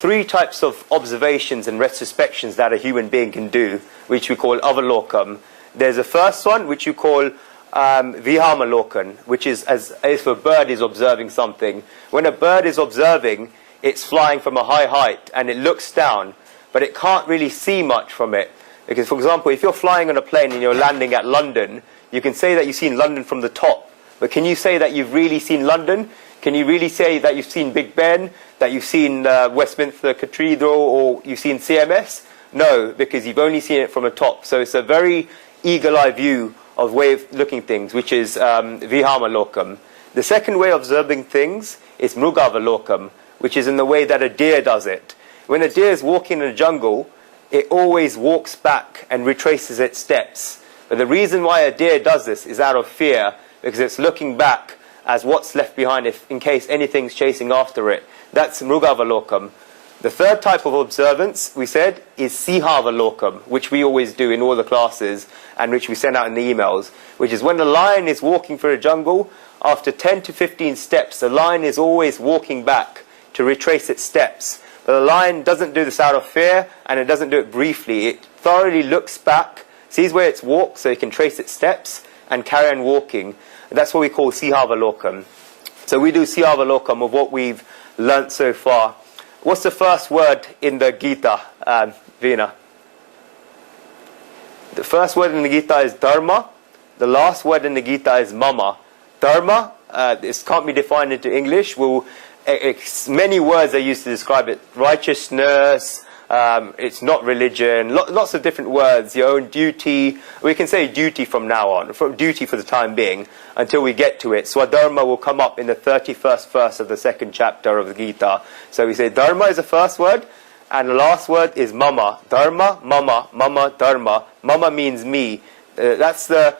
three types of observations and retrospections that a human being can do, which we call avalokam. There's a first one, which you call vihamalokan, which is as if a bird is observing something. When a bird is observing, it's flying from a high height, and it looks down, but it can't really see much from it. Because, for example, if you're flying on a plane and you're landing at London, you can say that you've seen London from the top, but can you say that you've really seen London? Can you really say that you've seen Big Ben, that you've seen Westminster Cathedral, or you've seen CMS? No, because you've only seen it from the top. So it's a very eagle-eye view of way of looking things, which is vihamalokam. The second way of observing things is mrugavalokam, which is in the way that a deer does it. When a deer is walking in a jungle, it always walks back and retraces its steps. But the reason why a deer does this is out of fear, because it's looking back as what's left behind if, in case anything's chasing after it. That's mrugavalokam. The third type of observance, we said, is sihavalokam, which we always do in all the classes and which we send out in the emails, which is when a lion is walking through a jungle, after 10 to 15 steps, the lion is always walking back to retrace its steps. But the lion doesn't do this out of fear, and it doesn't do it briefly. It thoroughly looks back, sees where it's walked so it can trace its steps, and carry on walking. That's what we call sihavalokam. So we do sihavalokam of what we've learnt so far. What's the first word in the Gita, Veena? The first word in the Gita is dharma. The last word in the Gita is mama. Dharma, this can't be defined into English. Many words are used to describe it. Righteousness, it's not religion, lots of different words. Your own duty. We can say duty from now on, duty for the time being, until we get to it. Swadharma will come up in the 31st verse of the second chapter of the Gita. So we say dharma is the first word, and the last word is mama. Dharma, mama, mama, dharma. Mama means me. That's the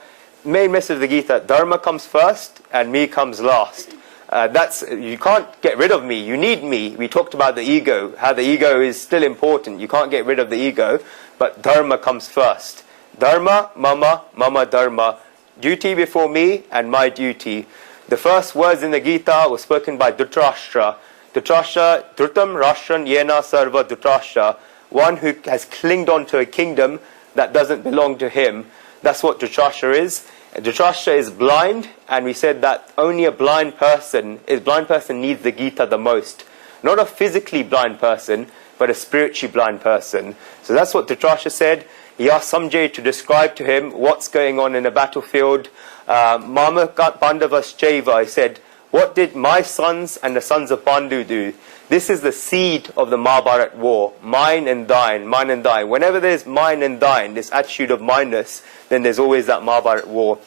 main message of the Gita. Dharma comes first, and me comes last. You can't get rid of me. You need me. We talked about the ego, how the ego is still important. You can't get rid of the ego, but dharma comes first. Dharma, mama, mama, dharma. Duty before me and my duty. The first words in the Gita were spoken by Dhritarashtra. Dhritarashtra, Dhrutam Rashran Yena Sarva Dhritarashtra. One who has clinged on to a kingdom that doesn't belong to him. That's what Dhritarashtra is. Dhritarashtra is blind, and we said that only a blind person needs the Gita the most. Not a physically blind person, but a spiritually blind person. So that's what Dhritarashtra said. He asked Samjay to describe to him what's going on in a battlefield. Mama Pandavas Chaiva, he said, what did my sons and the sons of Pandu do? This is the seed of the Mahabharat war. Mine and thine, mine and thine. Whenever there's mine and thine, this attitude of mineness, then there's always that Mahabharat war.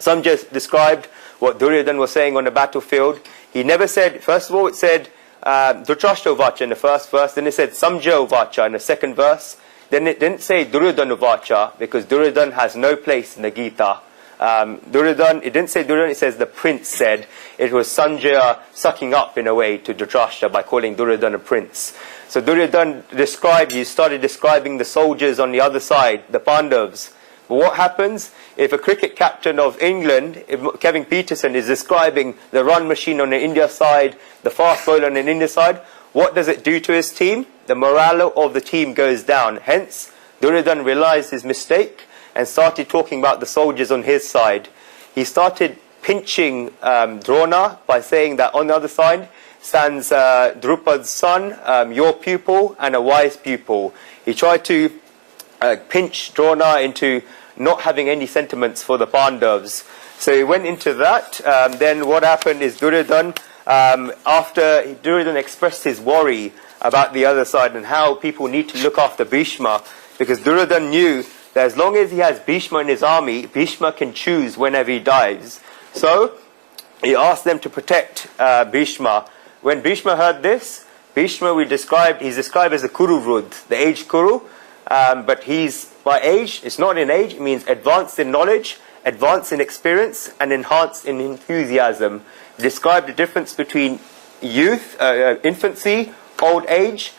Samjay described what Duryodhana was saying on the battlefield. He never said, first of all it said Dhritarashtra Vacha in the first verse, then it said Samjaya Vacha in the second verse. Then it didn't say Duryodhana Vacha, because Duryodhana has no place in the Gita. It didn't say Duryodhana, it says the prince said. It was Sanjaya sucking up in a way to Dhritarashtra by calling Duryodhana a prince. So Duryodhana started describing the soldiers on the other side, the Pandavas. But what happens if a cricket captain of England, Kevin Peterson, is describing the run machine on the India side, the fast bowler on the India side? What does it do to his team? The morale of the team goes down. Hence, Duryodhana realized his mistake and started talking about the soldiers on his side. He started pinching Drona by saying that on the other side stands Drupad's son, your pupil, and a wise pupil. He tried to pinch Drona into not having any sentiments for the Pandavas. So he went into that. Then what happened is Duryodhana, after Duryodhana expressed his worry about the other side and how people need to look after Bhishma, because Duryodhana knew that as long as he has Bhishma in his army, Bhishma can choose whenever he dies. So he asked them to protect Bhishma. When Bhishma heard this, Bhishma he's described as a Kuru Vrud, the aged Kuru, but he's by age, it's not in age, it means advanced in knowledge, advanced in experience, and enhanced in enthusiasm. He described the difference between youth, infancy, old age,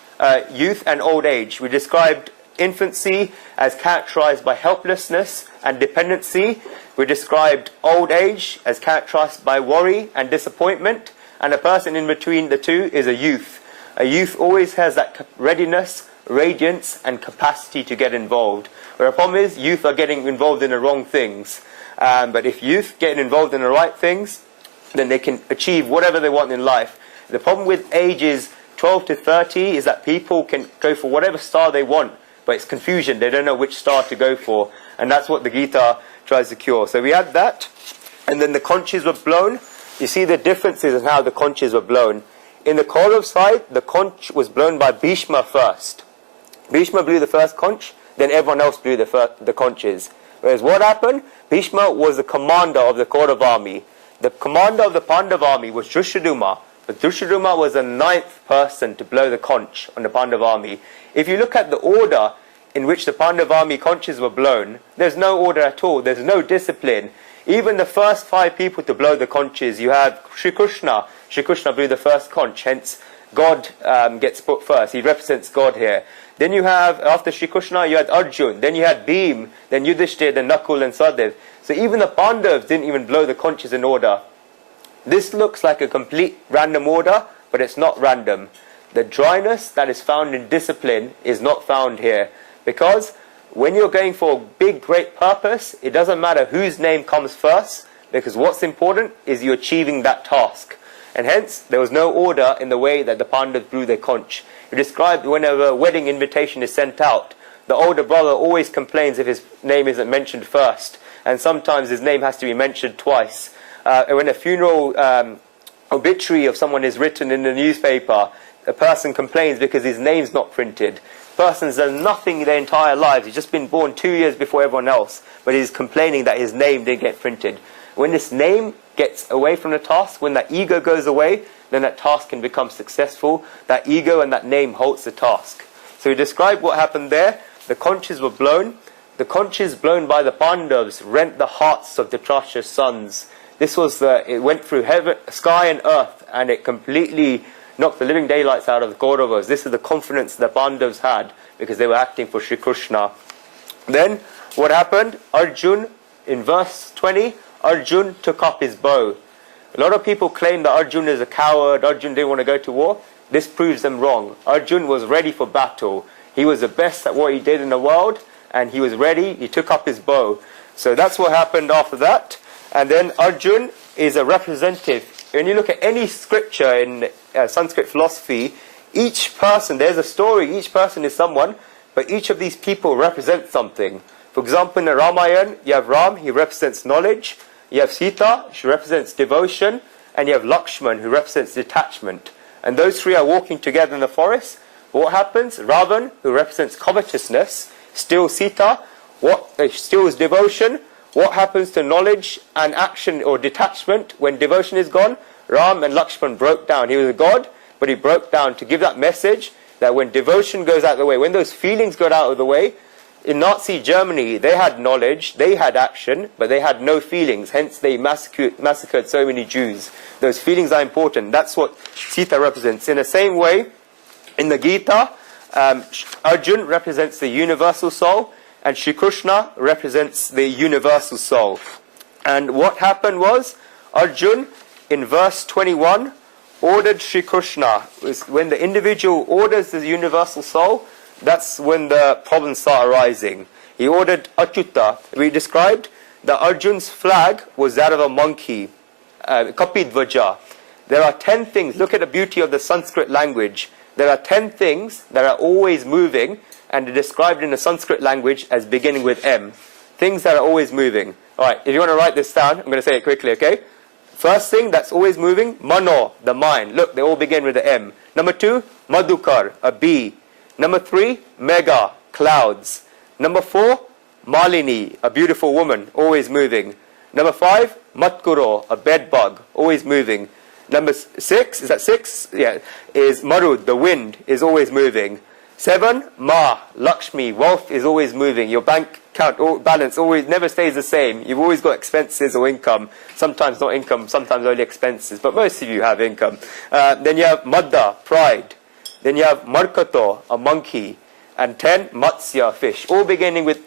youth and old age. We described infancy as characterized by helplessness and dependency. We described old age as characterized by worry and disappointment, and a person in between the two is a youth. A youth always has that readiness, radiance, and capacity to get involved. But the problem is, youth are getting involved in the wrong things. But if youth get involved in the right things, then they can achieve whatever they want in life. The problem with ages 12 to 30 is that people can go for whatever star they want, but it's confusion. They don't know which star to go for. And that's what the Gita tries to cure. So we had that. And then the conches were blown. You see the differences in how the conches were blown. In the Kaurav side, the conch was blown by Bhishma first. Bhishma blew the first conch, then everyone else blew the conches. Whereas what happened? Bhishma was the commander of the Kaurav army. The commander of the Pandav army was Drushyaduma. But Drushyaduma was the 9th person to blow the conch on the Pandav army. If you look at the order in which the Pandav army conches were blown, there's no order at all. There's no discipline. Even the first 5 people to blow the conches, you have Sri Krishna. Sri Krishna blew the first conch, hence God gets put first. He represents God here. Then you have, after Sri Krishna, you had Arjun. Then you had Bhim. Then Yudhishthir, then Nakul and Sahadev. So even the Pandavas didn't even blow the conches in order. This looks like a complete random order, but it's not random. The dryness that is found in discipline is not found here. Because when you're going for a big, great purpose, it doesn't matter whose name comes first, because what's important is you achieving that task. And hence, there was no order in the way that the Pandavas blew their conch. He described whenever a wedding invitation is sent out, the older brother always complains if his name isn't mentioned first. And sometimes his name has to be mentioned twice. When a funeral obituary of someone is written in the newspaper, a person complains because his name's not printed. The person's done nothing their entire lives. He's just been born 2 years before everyone else, but he's complaining that his name didn't get printed. When this name gets away from the task, when that ego goes away, then that task can become successful. That ego and that name halts the task. So we described what happened there. The conches were blown. The conches blown by the Pandavas rent the hearts of Dhritarashtra's sons. This was it went through heaven, sky and earth, and it completely knocked the living daylights out of the Kauravas. This is the confidence the Pandavas had because they were acting for Sri Krishna. Then what happened? Arjun, in verse 20, Arjun took up his bow. A lot of people claim that Arjun is a coward, Arjun didn't want to go to war. This proves them wrong. Arjun was ready for battle. He was the best at what he did in the world, and he was ready. He took up his bow. So that's what happened after that. And then Arjun is a representative. When you look at any scripture in Sanskrit philosophy, each person, there's a story, each person is someone, but each of these people represents something. For example, in the Ramayana, you have Ram, he represents knowledge. You have Sita, she represents devotion. And you have Lakshman, who represents detachment. And those three are walking together in the forest. But what happens? Ravan, who represents covetousness, steals Sita, steals devotion. What happens to knowledge and action or detachment when devotion is gone? Ram and Lakshman broke down. He was a god, but he broke down to give that message that when devotion goes out of the way, when those feelings go out of the way, in Nazi Germany, they had knowledge, they had action, but they had no feelings. Hence, they massacred so many Jews. Those feelings are important. That's what Sita represents. In the same way, in the Gita, Arjun represents the universal soul, and Shri Krishna represents the universal soul. And what happened was, Arjun, in verse 21, ordered Shri Krishna. When the individual orders the universal soul, that's when the problems start arising. He ordered Achyuta. We described that Arjun's flag was that of a monkey, Kapidvaja. There are 10 things. Look at the beauty of the Sanskrit language. There are 10 things that are always moving, and they're described in the Sanskrit language as beginning with M. Things that are always moving. Alright, if you want to write this down, I'm going to say it quickly, okay? First thing that's always moving, Mano, the mind. Look, they all begin with the M. Number 2, Madhukar, a bee. Number 3, Mega, clouds. Number 4, Malini, a beautiful woman, always moving. Number 5, Matkuro, a bed bug, always moving. Number 6, is that 6? Yeah, is Marud, the wind, is always moving. 7, Ma, Lakshmi, wealth is always moving. Your bank account balance always never stays the same. You've always got expenses or income. Sometimes not income, sometimes only expenses, but most of you have income. Then you have Madda, pride. Then you have Markato, a monkey. And 10, Matsya, fish. All beginning with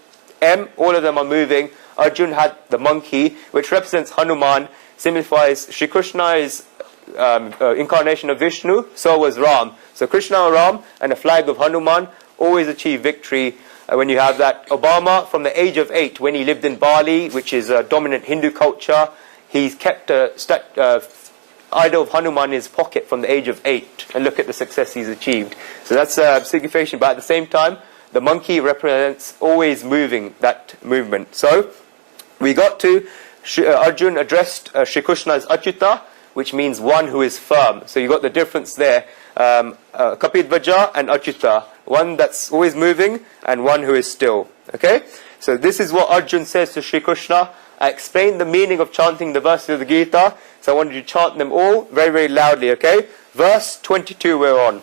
M, all of them are moving. Arjun had the monkey, which represents Hanuman, signifies Shri Krishna is incarnation of Vishnu, so was Ram. So Krishna and Ram and a flag of Hanuman always achieve victory when you have that. Obama, from the age of 8, when he lived in Bali, which is a dominant Hindu culture, he's kept a idol of Hanuman in his pocket from the age of 8, and look at the success he's achieved. So that's a signification, but at the same time, the monkey represents always moving, that movement. So we got to Arjun addressed Shri Krishna as Achyuta, which means one who is firm. So you got the difference there, Kapidvaja and Achyuta, one that's always moving and one who is still. Okay, so this is what Arjun says to Shri Krishna. I explained the meaning of chanting the verses of the Gita, so I wanted you to chant them all very, very loudly. Okay, verse 22 we're on.